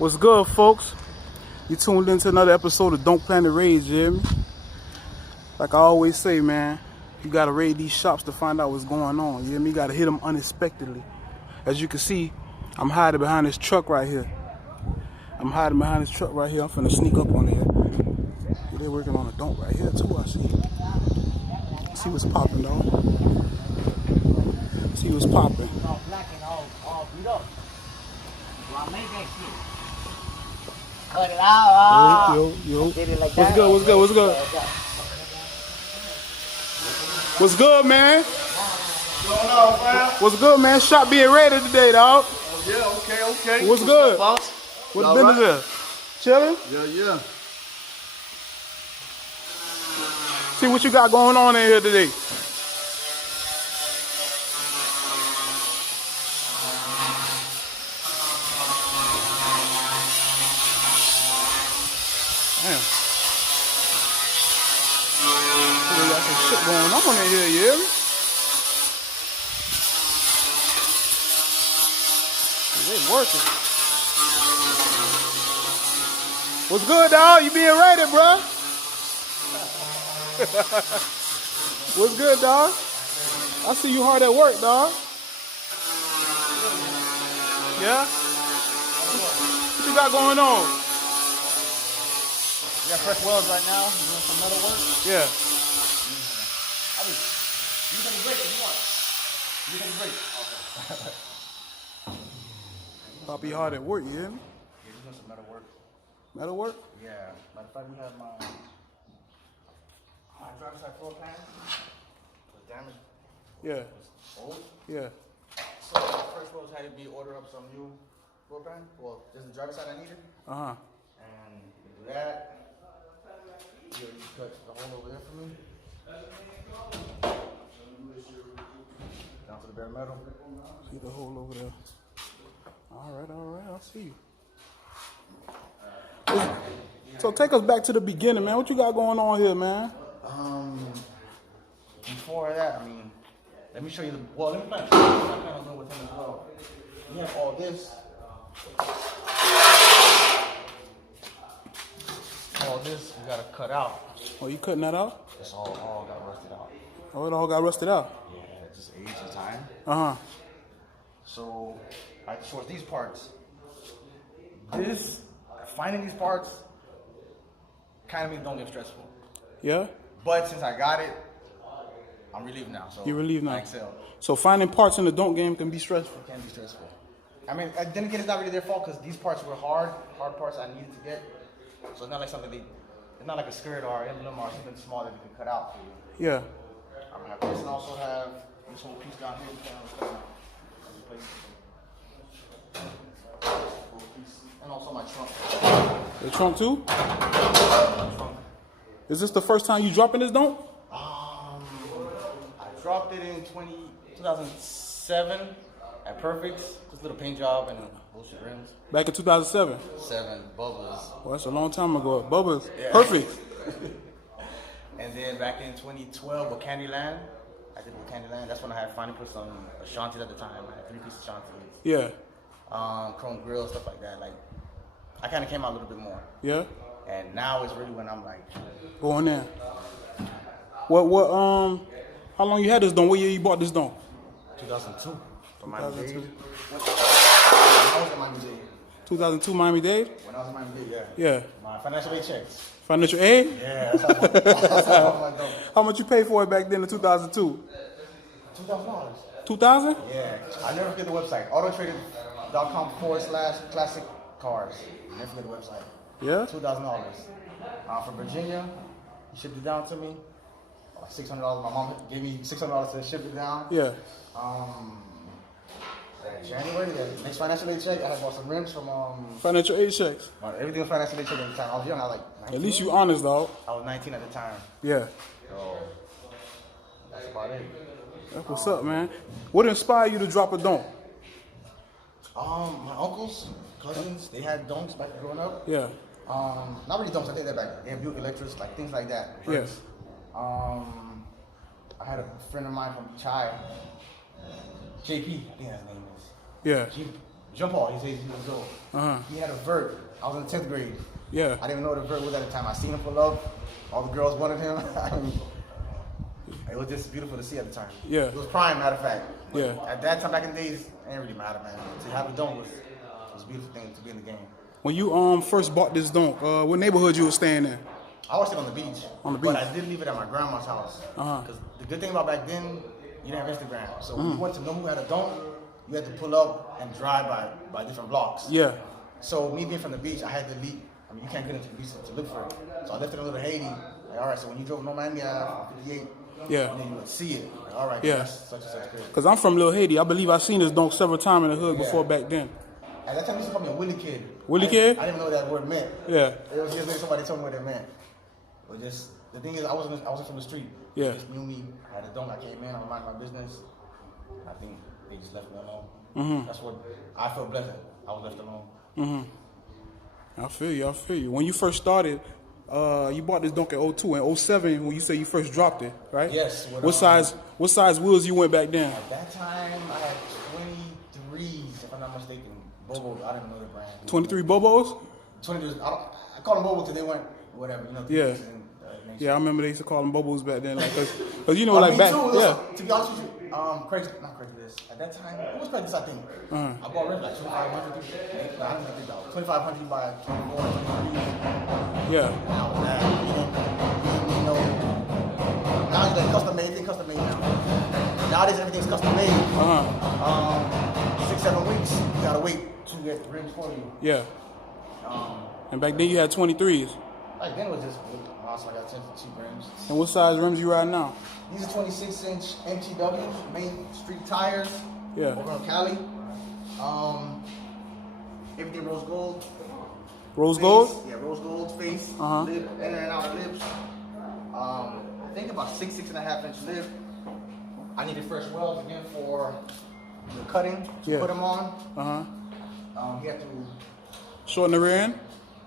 What's good, folks? You tuned into another episode of Donk Planet Raids, you hear me? Like I always say, man, you gotta raid these shops to find out what's going on, you hear me? You gotta hit them unexpectedly. As you can see, I'm hiding behind this truck right here. I'm finna sneak up on here. Yeah, they're working on a donk right here too, I see. See what's popping, though. See what's popping. All black and all beat up. Well, I made that shit. Cut it out. Yo. Did it like What's that. good? What's good, man? What's going on, fam? What's good, man? Shop being raided today, dog. Oh, yeah, okay. What's good? Up, boss? What's business there? Chilling? Yeah. See what you got going on in here today. Damn. We got some shit going on in here, you hear me? They working. What's good, dog? You being raided, bruh? What's good, dog? I see you hard at work, dog. Yeah? What you got going on? You got fresh welds right now. You doing some metal work? Yeah. You can break if you want. You can break. Okay. Poppy hard at work, you hear me? Yeah, you doing some metal work. Metal work? Yeah. Matter of fact, we have my driver's side floor plan was damaged. Yeah. Old. Yeah. So the first welds had to be order up some new floor plan. Well, just the driver's side I needed. Uh-huh. And you do that. You cut the hole over there for me. Down to the bare metal. See the hole over there. All right. I see you. So take us back to the beginning, man. What you got going on here, man? Before that, I mean, let me show you the. Well, let me plan. I'm kind of doing with him as well. We have all this. All this we gotta cut out. Oh, you cutting that out? It's all got rusted out. Oh, it all got rusted out? Yeah, just age and time. Uh-huh. So I sourced these parts. Finding these parts kind of makes don't get stressful. Yeah? But since I got it, I'm relieved now. So You relieved now? I excel. So finding parts in the donk game can be stressful? It can be stressful. I mean, then again, it's not really their fault because these parts were hard parts I needed to get. So it's not like something it's not like a skirt or emblem or something small that we can cut out for you. Yeah. I'm gonna have this and also have this whole piece down here. And also my trunk. The trunk too? Trunk. Is this the first time you dropping this donk? I dropped it in 2007 at Perfect's. Just a little paint job and bullshit rims. Back in 2007? 7 bubbles. Well, that's a long time ago. Bubba's. Yeah. Perfect. And then back in 2012 with Candyland, I did with Candyland. That's when I had finally put some Ashantis at the time. I had 3 pieces of Ashantis. Yeah. Chrome grill, stuff like that. Like, I kind of came out a little bit more. Yeah? And now is really when I'm like, Going in. How long you had this donk? What year you bought this donk? 2002. For Miami-Dade. 2002. When I was in Miami-Dade. 2002 Miami-Dade? When I was in Miami-Dade, yeah. Yeah. My financial aid checks. Financial aid? Yeah, that's how I go. How much you paid for it back then in 2002? $2,000. 2000? Yeah. I never forget the website. Autotrader.com/classic cars. Never forget the website. Yeah? $2,000. From Virginia, he shipped it down to me. Like $600. My mom gave me $600 to ship it down. Yeah. January, the next financial aid check, I had bought some rims from Financial aid checks. everything was financial aid check at the time. I was young, I was like 19. At least you honest, dog. I was 19 at the time. Yeah. So that's about it. That's what's up, man. What inspired you to drop a donk? My uncles, cousins, they had donks back growing up. Yeah. Not really donks, I think they're back. They have Buick Electrics, like things like that. Yes. I had a friend of mine from Chai, JP, I think his name is. Yeah. He jump ball. He's 18 years old. He had a vert. I was in the 10th grade. Yeah. I didn't even know what a vert was at the time. I seen him pull up. All the girls wanted him. I mean, it was just beautiful to see at the time. Yeah. It was prime, matter of fact. But Yeah. at that time, back in the days, it didn't really matter, man. To have a dunk was a beautiful thing to be in the game. When you first bought this dunk, what neighborhood you were staying in? I was staying on the beach. On the beach. But I did leave it at my grandma's house. Because the good thing about back then, you didn't have Instagram. So when you wanted to know who had a dunk, you had to pull up and drive by different blocks. Yeah. So me being from the beach, I had to leave. I mean, you can't get into the beach to look for it. So I left it in Little Haiti. Like, all right, so when you drove no Miami Ave, 58, Yeah. and then you would see it. Like, all right, Yeah. that's such and such good. Because I'm from Little Haiti. I believe I've seen this dunk several times in the hood before back then. At that time, they used to call me a Willie Kid. Willie Kid? I didn't even know what that word meant. Yeah. It was just like somebody told me what it meant. But just, the thing is, I wasn't from the street. Yeah. They just knew me. I had a dunk. I came in. I minded my business. I think they just left me alone. That's what I felt blessed. I was left alone. I feel you. When you first started, you bought this dunk in 02 and 07 when you say you first dropped it, right? Yes. What size wheels you went back then? At that time, I had 23s, if I'm not mistaken. Bobo, I didn't know the brand. 23 Bobos? 23s. I call them Bobo because they went whatever, you know. Yeah. Yeah, I remember they used to call them Bobos back then, like, cause you know, like me back, too. yeah. To be honest with you, not Craigslist. At that time, it was Craigslist, I think. I bought rims like 2,500. I didn't think about 2,500 by 24, 23. Yeah. Now that, you know, now it's like custom made. Everything custom made now. Nowadays everything's custom made. 6-7 weeks, you gotta wait to get rims for you. Yeah. And back then you had 23s. Like then it was just so I got 10 cheap rims. And what size rims you riding now? These are 26-inch MTW, main street tires. Yeah. Over on Cali. Everything rose gold. Rose Face, gold? Yeah, rose gold face, lip, in and out of lips. I think about 6.5 inch lip. I needed fresh welds again for the cutting to put them on. He had to Shorten the rear end?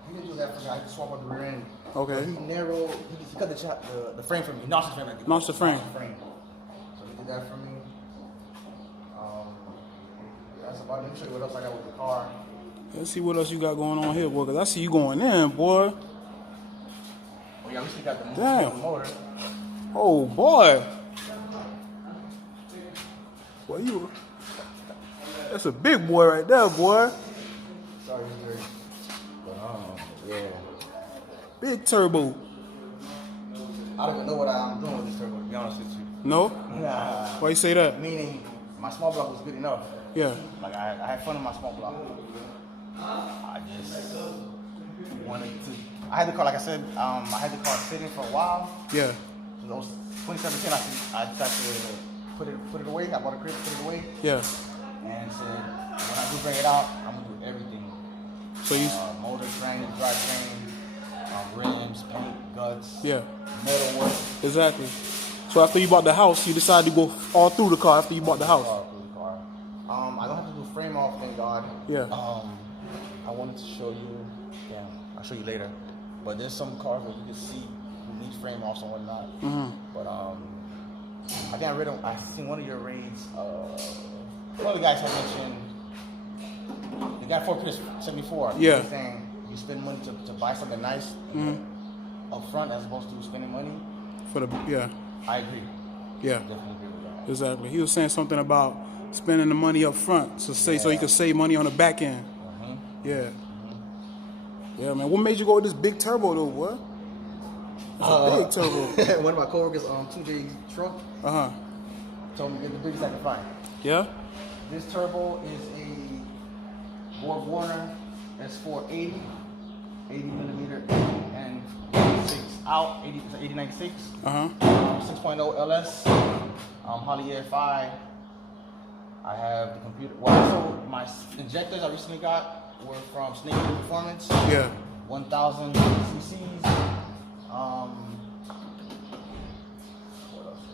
He didn't do that for me. I had to swap out the rear end. Okay. But he narrowed. He cut the frame for me. He notched the frame. Notched the frame. So he did that for me. That's about it. Let me show you what else I got with the car. Let's see what else you got going on here, boy. Cause I see you going in, boy. Oh yeah, we still got the Damn. motor. Oh boy. Boy, you. That's a big boy right there, boy. Sorry, Jerry. But yeah. Big turbo. I don't even know what I'm doing with this turbo, to be honest with you. No? Nah. Why you say that? Meaning, my small block was good enough. Yeah. Like, I had fun in my small block. I just wanted to. I had the car, like I said, I had the car sitting for a while. Yeah. In those 2017, I decided to put it away. I bought a crib, put it away. Yeah. And said, when I do bring it out, I'm going to do everything. So you. Motor, training, drivetrain, rims, paint, guts, Yeah. metal work. Exactly. So after you bought the house, you decided to go all through the car after you bought the house. All through the car. I don't have to do frame off, thank God. Yeah. I wanted to show you. Damn, I'll show you later. But there's some cars where you can see who needs frame offs and whatnot. But I got rid of. I seen one of your raids. One of the guys had mentioned. The guy Ford Pierce 74. Yeah. He was saying you spend money to buy something nice up front as opposed to spending money. For the yeah. I agree. Yeah. Definitely agree with that. Exactly. He was saying something about spending the money up front so you can save money on the back end. Yeah. Yeah, man. What made you go with this big turbo though, boy? That's a big turbo. One of my coworkers 2J truck told me get the biggest I can find. Yeah? This turbo is a Borg Warner S480, 80 millimeter, and 6 out, 8096. 6.0 LS, Holly AFI. I have the computer. Well, so my injectors I recently got were from Snake Performance. Yeah. 1,000 cc's. What else?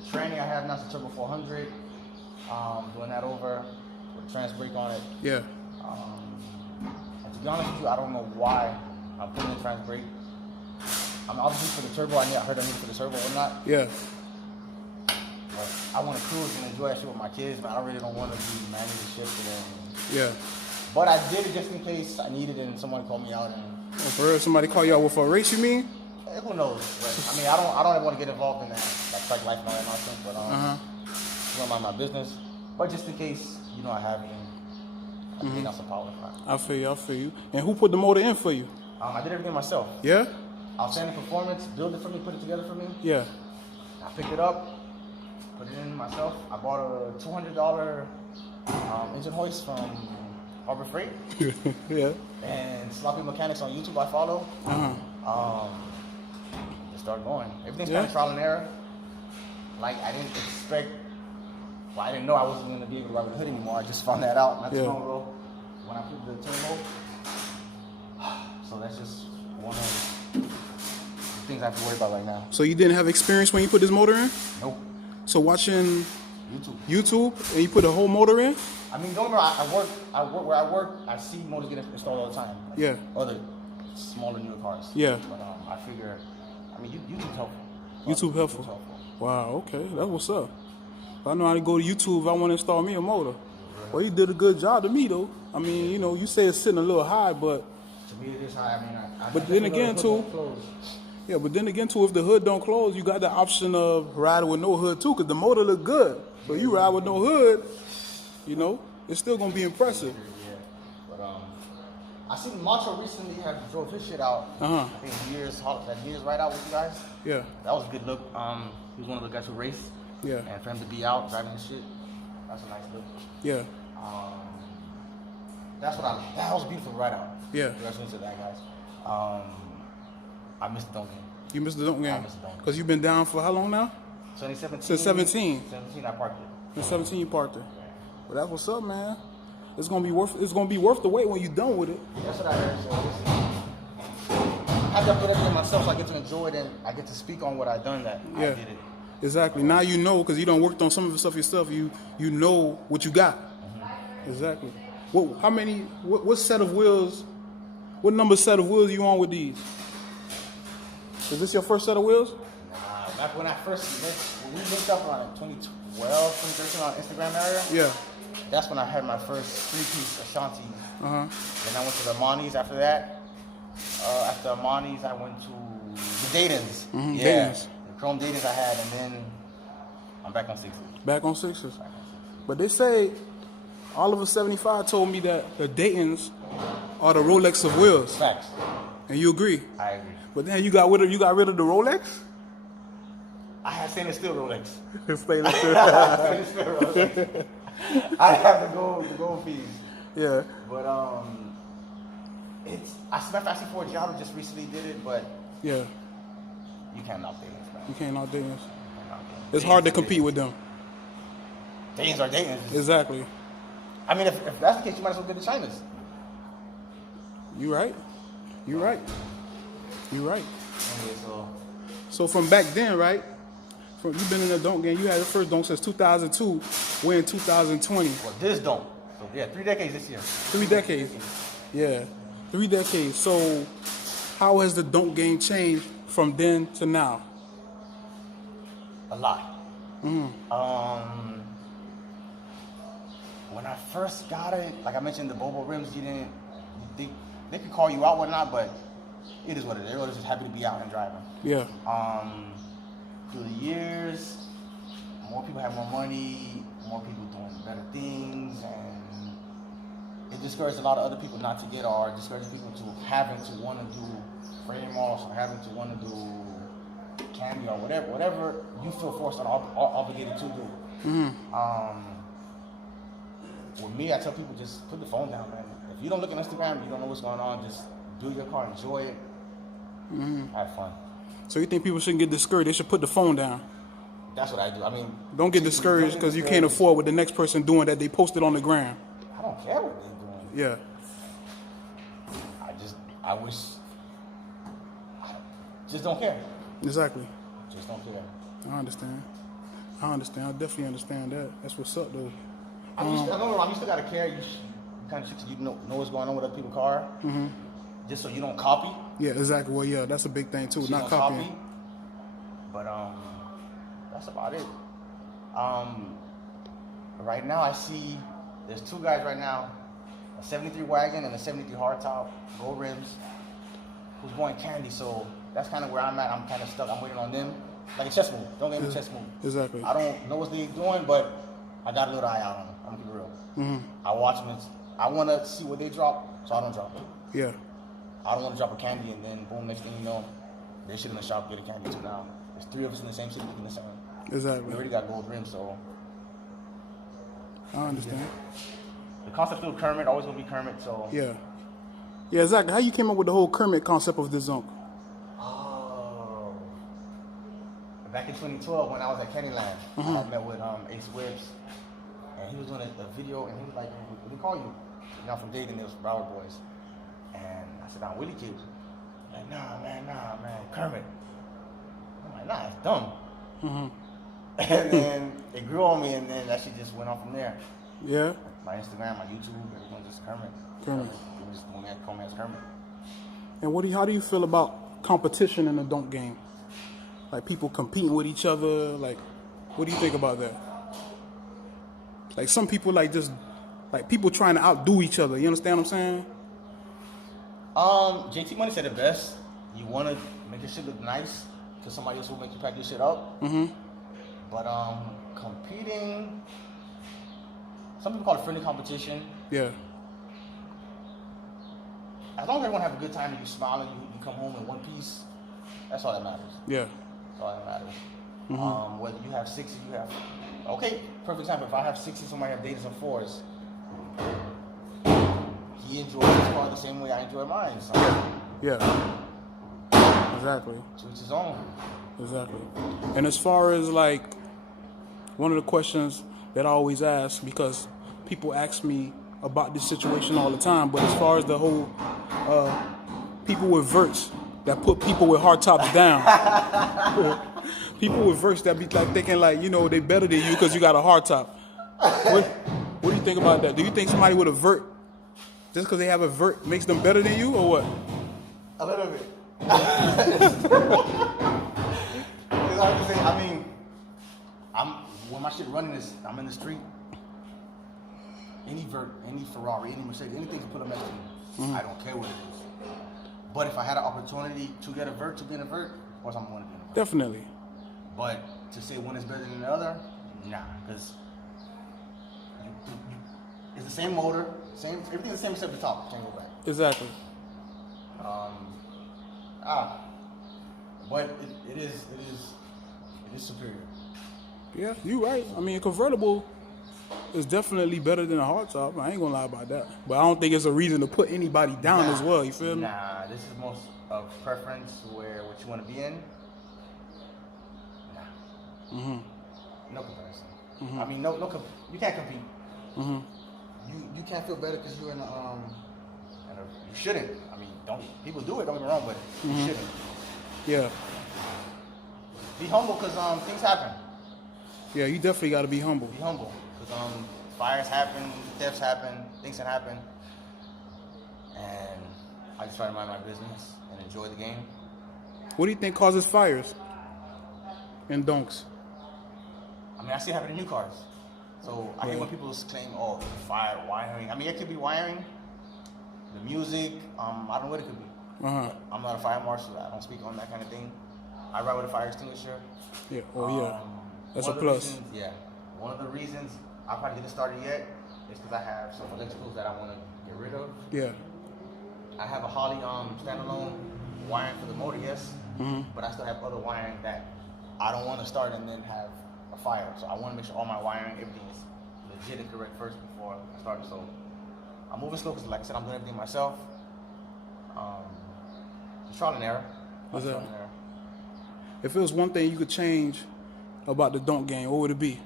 The training I have now is a Turbo 400. Doing that over with a trans brake on it. Yeah. And to be honest with you, I don't know why I'm putting in trans brake. I mean, obviously for the turbo, I heard I need it for the turbo or not. Yeah. But I want to cruise and enjoy that shit with my kids, but I really don't want to be managing the shit for them. Yeah. But I did it just in case I needed it and someone called me out. And Oh, for real, somebody call you out with a race, you mean? who knows? But, I mean, I don't ever want to get involved in that, like track life and all that nonsense. But it's not my business. But just in case, you know, I have it. I think that's a power. I feel you. And who put the motor in for you? I did everything myself. Yeah? Outstanding performance, build it for me, put it together for me. Yeah. I picked it up, put it in myself. I bought a $200 engine hoist from Harbor Freight. Yeah. And Sloppy Mechanics on YouTube I follow. Just start going. Everything's kind of trial and error. Like I didn't expect. Well, I didn't know I wasn't going to be able to ride with a hood anymore. I just found that out not too long ago when I put the turbo. So that's just one of the things I have to worry about right now. So you didn't have experience when you put this motor in? Nope. So watching YouTube and you put the whole motor in? I mean, don't remember, I work where I work, I see motors get installed all the time. Like Yeah. Other smaller, newer cars. Yeah. But I figure, I mean, YouTube's helpful. YouTube helpful. Wow, okay. That's what's up. If I know how to go to YouTube if I want to install me a motor. Well, you did a good job to me, though. I mean, you know, you say it's sitting a little high, but... To me, it is high. I mean, but then again, too... Yeah, but then again, too, if the hood don't close, you got the option of riding with no hood, too, because the motor look good. So you ride with no hood, you know, it's still going to be impressive. Yeah. But, I seen Macho recently had drove his shit out. I think years right out with you guys. Yeah. That was a good look. He was one of the guys who raced. Yeah. And for him to be out driving his shit, that's a nice look. Yeah. That was a beautiful ride out. Yeah. Congratulations to that, guys. I missed the Donk game. You missed the Donk game? I missed the Donk game. Because you've been down for how long now? 2017. Since 17. 17, I parked it. Since 17, you parked it. Well, that's what's up, man. It's gonna be worth the wait when you're done with it. That's what I heard. So I have to put everything myself so I get to enjoy it and I get to speak on what I've done that I did it. Exactly. Now you know, because you done worked on some of the stuff yourself. You know what you got. Exactly. What set of wheels? What number set of wheels you on with these? Is this your first set of wheels? Nah, back when we linked up around 2012, 2013 on Instagram area. Yeah. That's when I had my first three-piece Ashanti. Then I went to the Armani's after that. After Armani's, I went to the Dayton's. Dayton's. The chrome Dayton's I had, and then I'm back on sixes. Back on sixes. But they say, Oliver 75 told me that the Dayton's are the Rolex of wheels. Facts. And you agree? I agree. But then you got rid of the Rolex? I had stainless steel Rolex. Stainless steel. Stainless steel Rolex. I have the gold piece. Yeah. But I see for Java just recently did it, but yeah, you can't knock Dayton's, man. You can't knock Dayton's. It's hard to compete with them. Dayton's are Dayton's. Exactly. I mean, if that's the case, you might as well get the China's. You right. Anyway, So from back then, right? You've been in the Donk game. You had the first Donk since 2002. We're in 2020. Well, this Donk. So yeah, 3 decades this year. 3 decades. Yeah, 3 decades. So how has the Donk game changed from then to now? A lot. When I first got it, like I mentioned, the Bobo rims, they could call you out, whatnot, but it is what it is. Everyone's just happy to be out and driving. Yeah. Through the years, more people have more money, more people doing better things, and it discouraged a lot of other people not to get, or discouraged people to having to want to do frame offs or having to want to do cameo or whatever you feel forced or obligated to do. With me, I tell people just put the phone down, man. If you don't look at Instagram, you don't know what's going on. Just do your car, enjoy it, have fun. So you think people shouldn't get discouraged? They should put the phone down. That's what I do. I mean, don't get discouraged because you can't afford what the next person doing that they posted on the gram. I don't care what they're doing. Yeah. I just don't care. Exactly. Just don't care. I understand. I definitely understand that. That's what's up, though. You still gotta care. You kind of you know what's going on with other people's car, just so you don't copy. Yeah, exactly. Well, yeah, that's a big thing too. So not copying. But that's about it. Right now I see there's two guys right now, a 73 wagon and a 73 hardtop, gold rims, who's going candy. So that's kind of where I'm at. I'm kind of stuck. I'm waiting on them. Like a chess move. Don't get me a chess move. Exactly. I don't know what they're doing, but I got a little eye out on them. I'm gonna be real. I watch them. I want to see what they drop, so I don't drop it. Yeah. I don't want to drop a candy and then boom, next thing you know, they shit in the shop get a candy too now. There's three of us in the same city looking the same. Exactly. We already got gold rims, so. I understand. The concept still Kermit, always gonna be Kermit, so. Yeah. Yeah, exactly. How you came up with the whole Kermit concept of this Donk? Oh. Back in 2012 when I was at Kennyland, I had met with Ace Whips, and he was doing a video, and he was like, "What do you call you?" You know, from Dayton, it was Broward Boys. And I said, "I'm Willie Kid." Like, nah, man, Kermit. I'm like, nah, it's dumb. And then it grew on me, and then that shit just went on from there. Yeah. My Instagram, my YouTube, everything just Kermit. Kermit. People just call me as Kermit. And how do you feel about competition in the Donk game? Like people competing with each other. Like, what do you think about that? Like some people like people trying to outdo each other. You understand what I'm saying? JT Money said it best. You want to make your shit look nice to somebody else who make you pack your shit up. But competing, some people call it friendly competition. Yeah. As long as everyone have a good time and you smile and you come home in one piece, that's all that matters. Yeah. That's all that matters. Whether you have 60, you have... Okay, perfect example. If I have 60, somebody have datas and 4s, he enjoys his car the same way I enjoy mine. So. Yeah. Exactly. To each his own. Exactly. And as far as like, one of the questions that I always ask, because people ask me about this situation all the time, but as far as the whole people with verts that put people with hard tops down, people with verts that be like thinking like, you know, they better than you because you got a hard top. What do you think about that? Do you think somebody with a vert, just because they have a vert, makes them better than you, or what? A little bit. It's hard to say. I mean, when my shit running is, I'm in the street. Any vert, any Ferrari, any Mercedes, anything to put them next to me. I don't care what it is. But if I had an opportunity to get a vert, to be in a vert, of course I'm going to be in a vert. Definitely. But to say one is better than the other, nah, because it's the same motor, everything's the same except the top. Can't go back. Exactly. But it is superior. Yeah, you right. I mean, a convertible is definitely better than a hardtop. I ain't gonna lie about that. But I don't think it's a reason to put anybody down as well. You feel me? Nah, this is most of preference where what you want to be in. Nah. No comparison. I mean, you can't compete. You can't feel better because you're in a you shouldn't. I mean, people do it. Don't get me wrong, but you shouldn't. Yeah. Be humble because things happen. Yeah, you definitely got to be humble. Be humble because fires happen, thefts happen, things can happen, and I just try to mind my business and enjoy the game. What do you think causes fires in donks? I mean, I see it happen in new cars. So I hate when people claim, oh, fire, wiring. I mean, it could be wiring, the music. I don't know what it could be. I'm not a fire marshal. I don't speak on that kind of thing. I ride with a fire extinguisher. Yeah. Oh, yeah. That's a plus. One of the reasons I'll probably get it started yet is because I have some electricals that I want to get rid of. Yeah. I have a Holly standalone wiring for the motor, yes, but I still have other wiring that I don't want to start and then have a fire. So I want to make sure all my wiring, everything is legit and correct first before I start. So I'm moving slow because, like I said, I'm doing everything myself. It's trial and error. If it was one thing you could change about the Donk game, what would it be?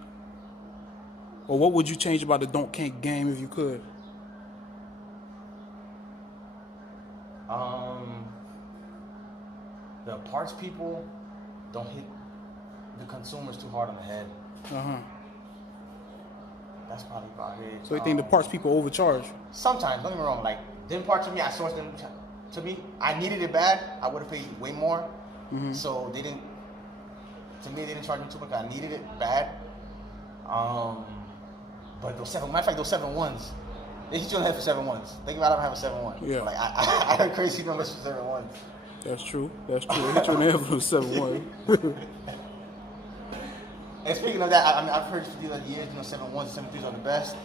Or what would you change about the Donk game if you could? The parts people don't hit the consumers too hard on the head. That's probably about it. So you think the parts people overcharge? Sometimes, don't get me wrong. Like, them parts to me, I sourced them to me. I needed it bad. I would have paid way more. So they didn't charge me too much. I needed it bad. But those matter of fact, those 7-1s, they hit you on the head for 7-1s. Think about it, I don't have a 7-1. Yeah. Like I had crazy numbers for 7-1s. That's true. That's true. They hit you in the head for 7-1. And speaking of that, I mean, I've heard through the years, 7-1s and 7-3s are the best.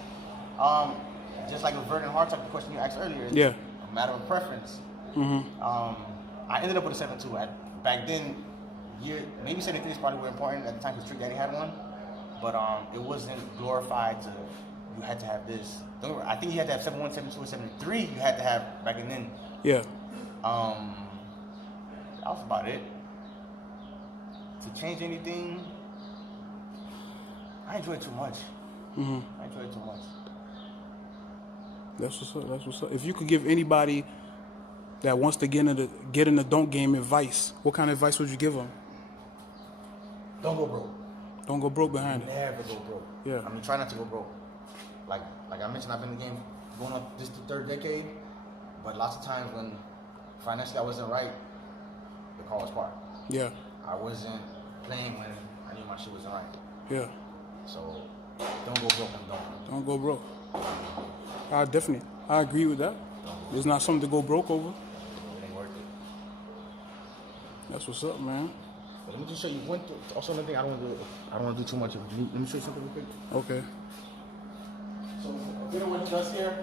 Just like with Vernon Hart, type of question you asked earlier, it's a matter of preference. I ended up with a 7-2. Back then, maybe 73s probably were important at the time because Trick Daddy had one, but it wasn't glorified to. You had to have this. I think you had to have 7-1, 7-2, or 7-3. You had to have back then. Yeah. That was about it. To change anything, I enjoy it too much. I enjoy it too much. That's what's up. That's what's up. If you could give anybody that wants to get in the Donk game advice, what kind of advice would you give them? Don't go broke. Don't go broke behind it. Never go broke. Yeah. I mean, try not to go broke. Like I mentioned, I've been in the game going up this the 3rd decade, but lots of times when financially I wasn't right, the call was part. Yeah. I wasn't playing when I knew my shit wasn't right. Yeah. So don't go broke and Don't go broke. I agree with that. It's not something to go broke over. It ain't worth it. That's what's up, man. But let me just show you one. Also, another thing I don't want to do too much of. Let me show you something real quick. Okay. So a bit of what he does here.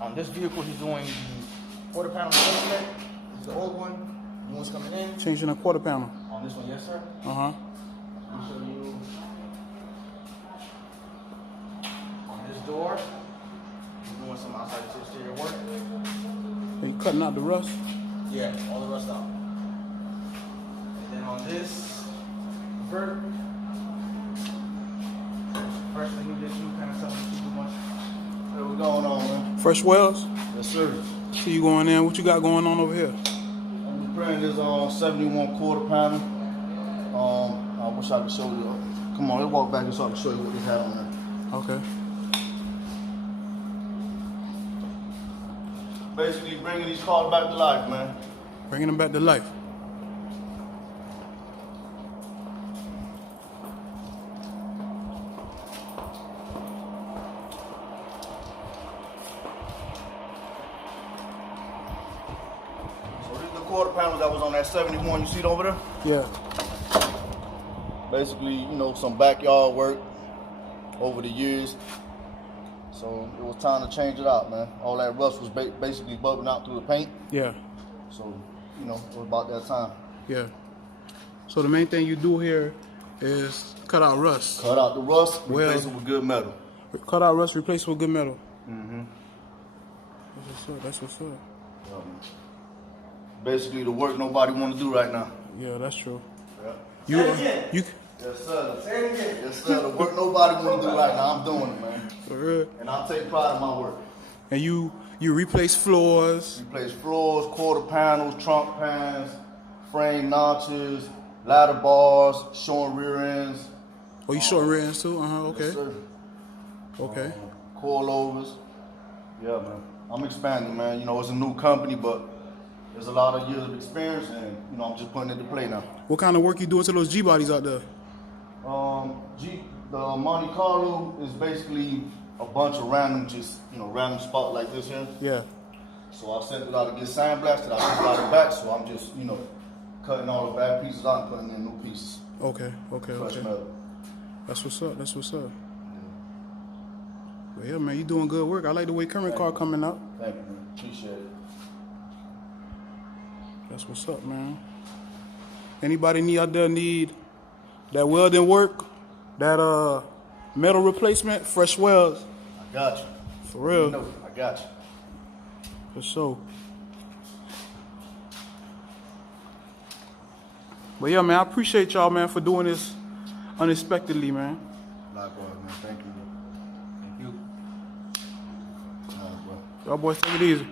On this vehicle, he's doing the quarter panel replacement. This is the old one. New one's coming in. Changing a quarter panel. On this one, yes, sir. Uh-huh. Let me show you. On this door, he's doing some outside exterior work. Are you cutting out the rust? Yeah, all the rust out. And then on this vert, fresh thing we did too, kind of something too much. What's going on, man? Fresh wells? Yes, sir. See you going in. What you got going on over here? I'm playing this 71 quarter panel. I wish I could show you. Come on, let's walk back and so I can show you what we have on there. Okay. Basically bringing these cars back to life, man. Bringing them back to life. So these are the quarter panels that was on that 71 you see it over there. Yeah. Basically, some backyard work over the years. So it was time to change it out, man. All that rust was basically bubbling out through the paint. Yeah. So, it was about that time. Yeah. So the main thing you do here is cut out rust. Cut out the rust, replace it with good metal. Cut out rust, replace it with good metal. Mm-hmm. That's what's up. Basically the work nobody want to do right now. Yeah, that's true. Yeah. You Yes, sir. Say it again. Yes, sir. The work nobody want to do right now, I'm doing it, man. for real. And I take pride in my work. And you replace floors. Replace floors, quarter panels, trunk pans, frame notches, ladder bars, showing rear ends. Oh, you short rear ends too? Okay. Yes, sir. Okay. Coilovers. Yeah, man. I'm expanding, man. It's a new company, but there's a lot of years of experience, and I'm just putting it to play now. What kind of work you doing to those G bodies out there? The Monte Carlo is basically a bunch of random spot like this here. Yeah. So I sent it out to get sandblasted. I sent it out the back, so I'm just, cutting all the bad pieces out and putting in new pieces. Okay. Fresh metal. That's what's up. Well, yeah, man, you doing good work. I like the way current car coming out. Thank you, man. Appreciate it. That's what's up, man. Anybody out there need that welding work, that metal replacement, fresh welds? I got you. For real. I got you. For sure. But yeah, man, I appreciate y'all, man, for doing this unexpectedly, man. Likewise, man. Thank you. Thank you. All right, bro. Y'all boys take it easy.